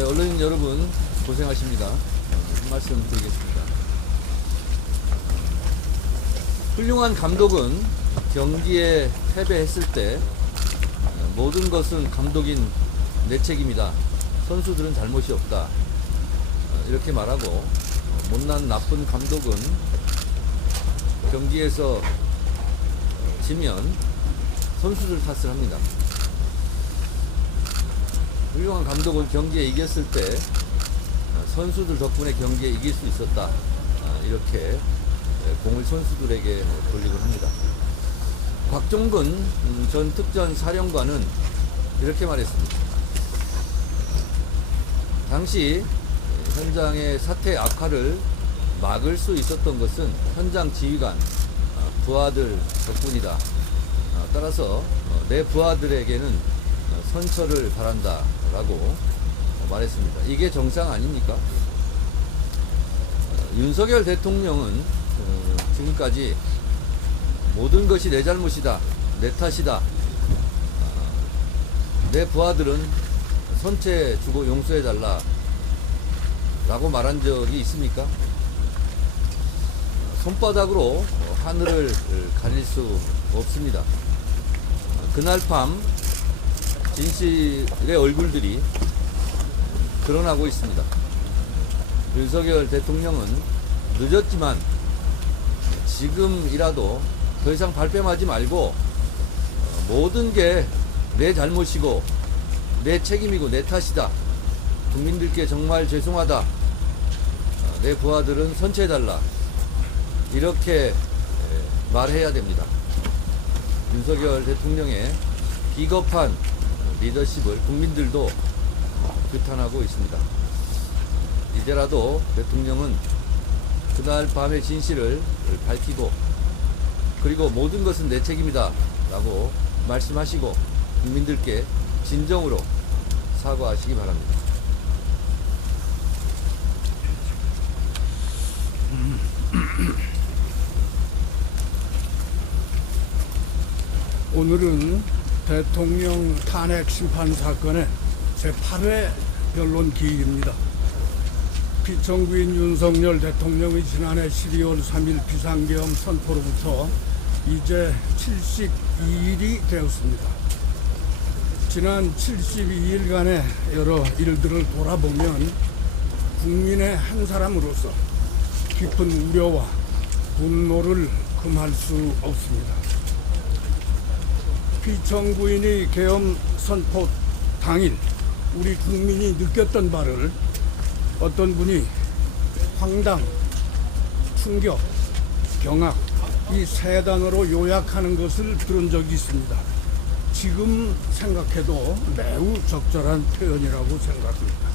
언론인 여러분 고생하십니다. 한 말씀 드리겠습니다. 훌륭한 감독은 경기에 패배했을 때 모든 것은 감독인 내 책임이다. 선수들은 잘못이 없다. 이렇게 말하고, 못난 나쁜 감독은 경기에서 지면 선수들 탓을 합니다. 훌륭한 감독은 경기에 이겼을 때 선수들 덕분에 경기에 이길 수 있었다. 이렇게 공을 선수들에게 돌리곤 합니다. 곽종근 전 특전사령관은 이렇게 말했습니다. 당시 현장의 사태 악화를 막을 수 있었던 것은 현장 지휘관, 부하들 덕분이다. 따라서 내 부하들에게는 선처를 바란다 라고 말했습니다. 이게 정상 아닙니까? 윤석열 대통령은 지금까지 모든 것이 내 잘못이다, 내 탓이다, 내 부하들은 선체 주고 용서해달라 라고 말한 적이 있습니까? 손바닥으로 하늘을 가릴 수 없습니다. 그날 밤 진실의 얼굴들이 드러나고 있습니다. 윤석열 대통령은 늦었지만 지금이라도 더 이상 발뺌하지 말고 모든 게 내 잘못이고 내 책임이고 내 탓이다. 국민들께 정말 죄송하다. 내 부하들은 선처해달라. 이렇게 말해야 됩니다. 윤석열 대통령의 비겁한 리더십을 국민들도 규탄하고 있습니다. 이제라도 대통령은 그날 밤의 진실을 밝히고, 그리고 모든 것은 내 책임이다 라고 말씀하시고 국민들께 진정으로 사과하시기 바랍니다. 오늘은 대통령 탄핵 심판 사건의 제8회 변론 기일입니다. 피청구인 윤석열 대통령의 지난해 12월 3일 비상계엄 선포로부터 이제 72일이 되었습니다. 지난 72일간의 여러 일들을 돌아보면 국민의 한 사람으로서 깊은 우려와 분노를 금할 수 없습니다. 피청구인의 계엄 선포 당일 우리 국민이 느꼈던 바를 어떤 분이 황당, 충격, 경악 이 세 단어로 요약하는 것을 들은 적이 있습니다. 지금 생각해도 매우 적절한 표현이라고 생각합니다.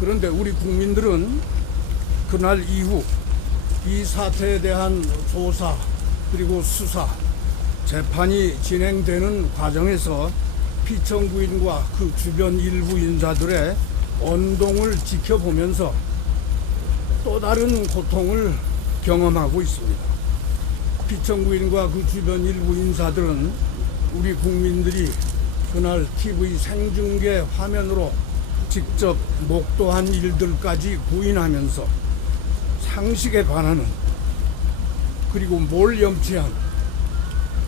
그런데 우리 국민들은 그날 이후 이 사태에 대한 조사 그리고 수사, 재판이 진행되는 과정에서 피청구인과 그 주변 일부 인사들의 언동을 지켜보면서 또 다른 고통을 경험하고 있습니다. 피청구인과 그 주변 일부 인사들은 우리 국민들이 그날 TV 생중계 화면으로 직접 목도한 일들까지 부인하면서 상식에 관한 그리고 몰염치한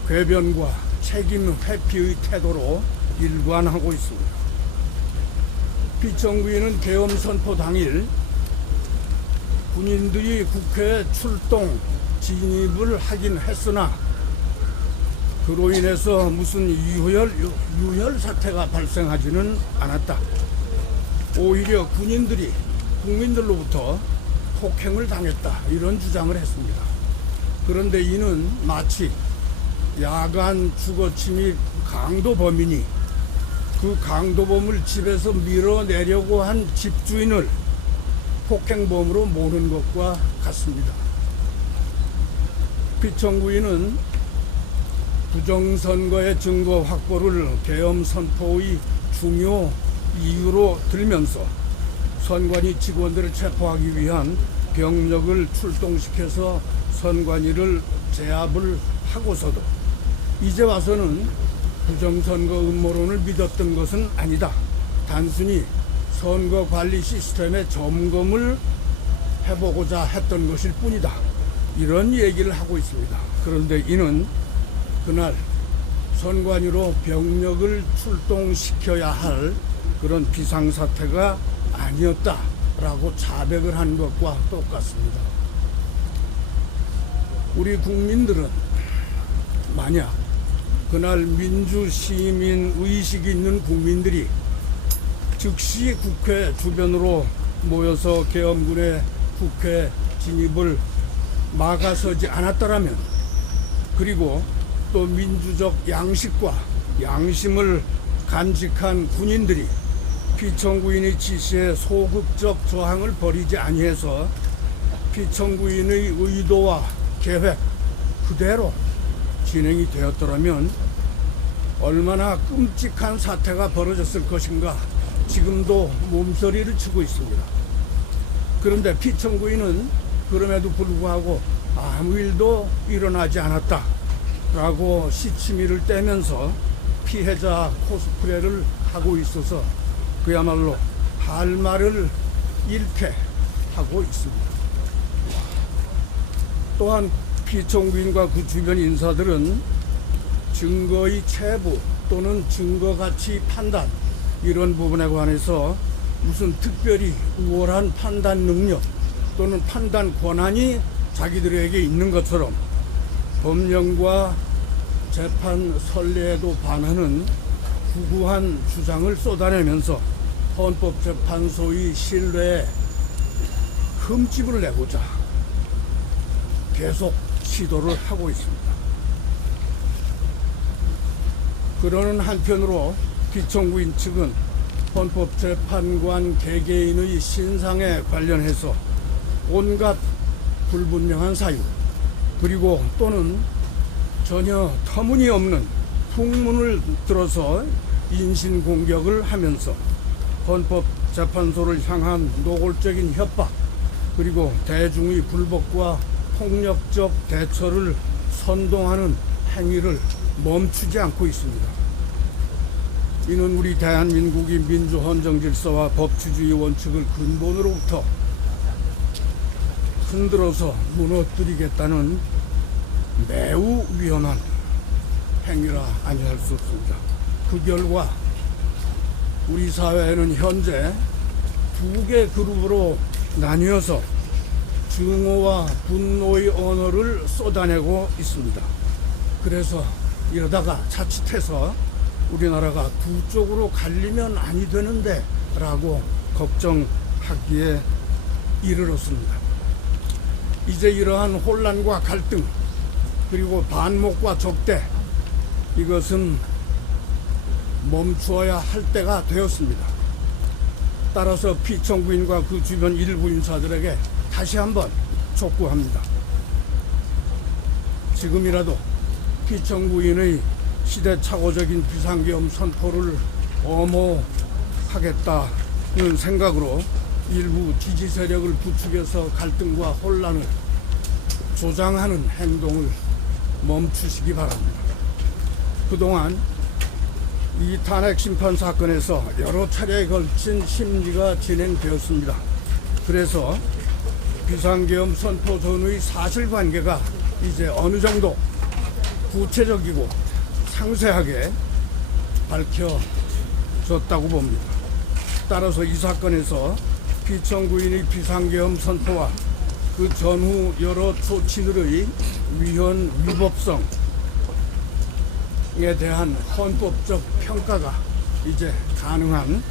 궤변과 책임 회피의 태도로 일관하고 있습니다. 피청구인은 계엄 선포 당일 군인들이 국회에 출동 진입을 하긴 했으나 그로 인해서 무슨 유혈 사태가 발생하지는 않았다. 오히려 군인들이 국민들로부터 폭행을 당했다. 이런 주장을 했습니다. 그런데 이는 마치 야간 주거침입 강도범인이 그 강도범을 집에서 밀어내려고 한 집주인을 폭행범으로 모는 것과 같습니다. 피청구인은 부정선거의 증거 확보를 계엄 선포의 중요 이유로 들면서 선관위 직원들을 체포하기 위한 병력을 출동시켜서 선관위를 제압을 하고서도 이제 와서는 부정선거 음모론을 믿었던 것은 아니다. 단순히 선거 관리 시스템의 점검을 해보고자 했던 것일 뿐이다. 이런 얘기를 하고 있습니다. 그런데 이는 그날 선관위로 병력을 출동시켜야 할 그런 비상사태가 아니었다라고 자백을 한 것과 똑같습니다. 우리 국민들은 만약 그날 민주시민 의식이 있는 국민들이 즉시 국회 주변으로 모여서 계엄군의 국회 진입을 막아서지 않았더라면, 그리고 또 민주적 양식과 양심을 간직한 군인들이 피청구인의 지시에 소극적 저항을 벌이지 아니해서 피청구인의 의도와 계획 그대로 진행이 되었더라면 얼마나 끔찍한 사태가 벌어졌을 것인가 지금도 몸서리를 치고 있습니다. 그런데 피청구인은 그럼에도 불구하고 아무 일도 일어나지 않았다라고 시치미를 떼면서 피해자 코스프레를 하고 있어서 그야말로 할 말을 잃게 하고 있습니다. 또한 피청구인과 그 주변 인사들은 증거의 체부 또는 증거 가치 판단 이런 부분에 관해서 무슨 특별히 우월한 판단 능력 또는 판단 권한이 자기들에게 있는 것처럼 법령과 재판 선례에도 반하는 구구한 주장을 쏟아내면서 헌법재판소의 신뢰에 흠집을 내고자 계속 시도를 하고 있습니다. 그러는 한편으로 피청구인 측은 헌법재판관 개개인의 신상에 관련해서 온갖 불분명한 사유 그리고 또는 전혀 터무니없는 풍문을 들어서 인신공격을 하면서 헌법재판소를 향한 노골적인 협박 그리고 대중의 불법과 폭력적 대처를 선동하는 행위를 멈추지 않고 있습니다. 이는 우리 대한민국이 민주헌정 질서와 법치주의 원칙을 근본으로부터 흔들어서 무너뜨리겠다는 매우 위험한 행위라 아니할 수 없습니다. 그 결과 우리 사회는 현재 두 개 그룹으로 나뉘어서 증오와 분노의 언어를 쏟아내고 있습니다. 그래서 이러다가 자칫해서 우리나라가 두 쪽으로 갈리면 아니 되는데 라고 걱정하기에 이르렀습니다. 이제 이러한 혼란과 갈등 그리고 반목과 적대 이것은 멈추어야 할 때가 되었습니다. 따라서 피청구인과 그 주변 일부 인사들에게 다시 한번 촉구합니다. 지금이라도 피청구인의 시대착오적인 비상계엄 선포를 엄호하겠다는 생각으로 일부 지지 세력을 부추겨서 갈등과 혼란을 조장하는 행동을 멈추시기 바랍니다. 그동안 이 탄핵 심판 사건에서 여러 차례에 걸친 심리가 진행되었습니다. 그래서 비상계엄 선포 전의 사실관계가 이제 어느 정도 구체적이고 상세하게 밝혀졌다고 봅니다. 따라서 이 사건에서 피청구인의 비상계엄 선포와 그 전후 여러 조치들의 위헌 위법성에 대한 헌법적 평가가 이제 가능한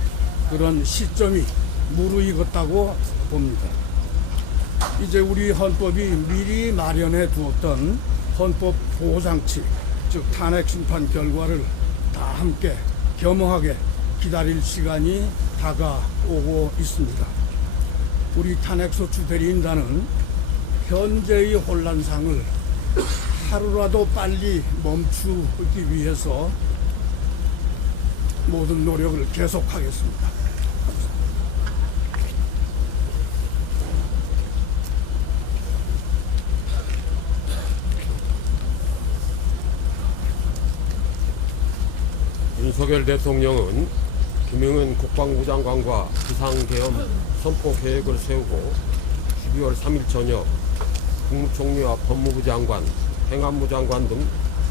그런 시점이 무르익었다고 봅니다. 이제 우리 헌법이 미리 마련해 두었던 헌법 보호장치, 즉 탄핵 심판 결과를 다 함께 겸허하게 기다릴 시간이 다가오고 있습니다. 우리 탄핵소추 대리인단은 현재의 혼란상을 하루라도 빨리 멈추기 위해서 모든 노력을 계속하겠습니다. 윤석열 대통령은 김영은 국방부 장관과 비상계엄 선포 계획을 세우고 12월 3일 저녁 국무총리와 법무부 장관, 행안부 장관 등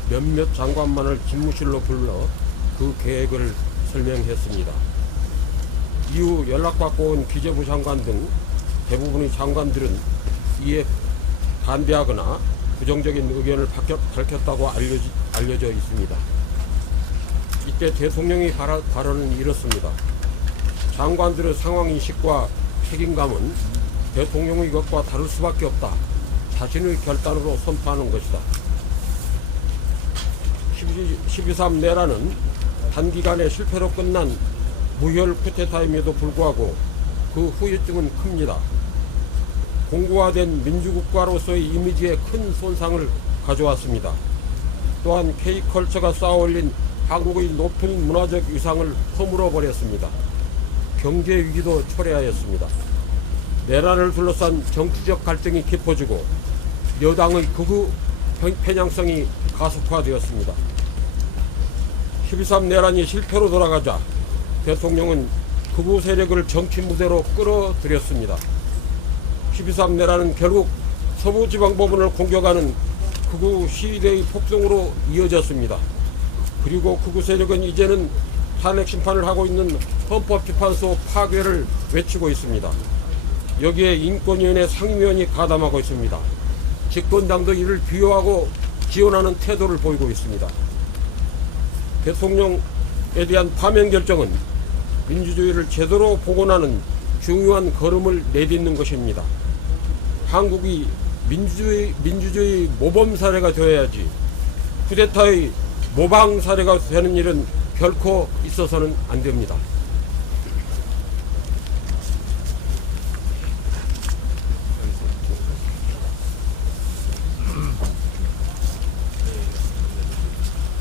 몇몇 장관만을 집무실로 불러 그 계획을 설명했습니다. 이후 연락받고 온 기재부 장관 등 대부분의 장관들은 이에 반대하거나 부정적인 의견을 밝혔다고 알려져 있습니다. 이때 대통령의 발언은 이렇습니다. 장관들의 상황인식과 책임감은 대통령의 것과 다를 수밖에 없다. 자신의 결단으로 선포하는 것이다. 12.3 내란은 단기간에 실패로 끝난 무혈 쿠데타임에도 불구하고 그 후유증은 큽니다. 공고화된 민주국가로서의 이미지에 큰 손상을 가져왔습니다. 또한 K컬처가 쌓아올린 한국의 높은 문화적 위상을 허물어버렸습니다. 경제 위기도 초래하였습니다. 내란을 둘러싼 정치적 갈등이 깊어지고 여당의 극우 편향성이 가속화되었습니다. 12.3 내란이 실패로 돌아가자 대통령은 극우 세력을 정치 무대로 끌어들였습니다. 12.3 내란은 결국 서부지방법원을 공격하는 극우 시위대의 폭동으로 이어졌습니다. 그리고 극우 세력은 이제는 탄핵 심판을 하고 있는 헌법재판소 파괴를 외치고 있습니다. 여기에 인권위원회 상임위원이 가담하고 있습니다. 집권당도 이를 비호하고 지원하는 태도를 보이고 있습니다. 대통령에 대한 파면 결정은 민주주의를 제대로 복원하는 중요한 걸음을 내딛는 것입니다. 한국이 민주주의 모범 사례가 되어야지 쿠데타의 모방 사례가 되는 일은 결코 있어서는 안 됩니다.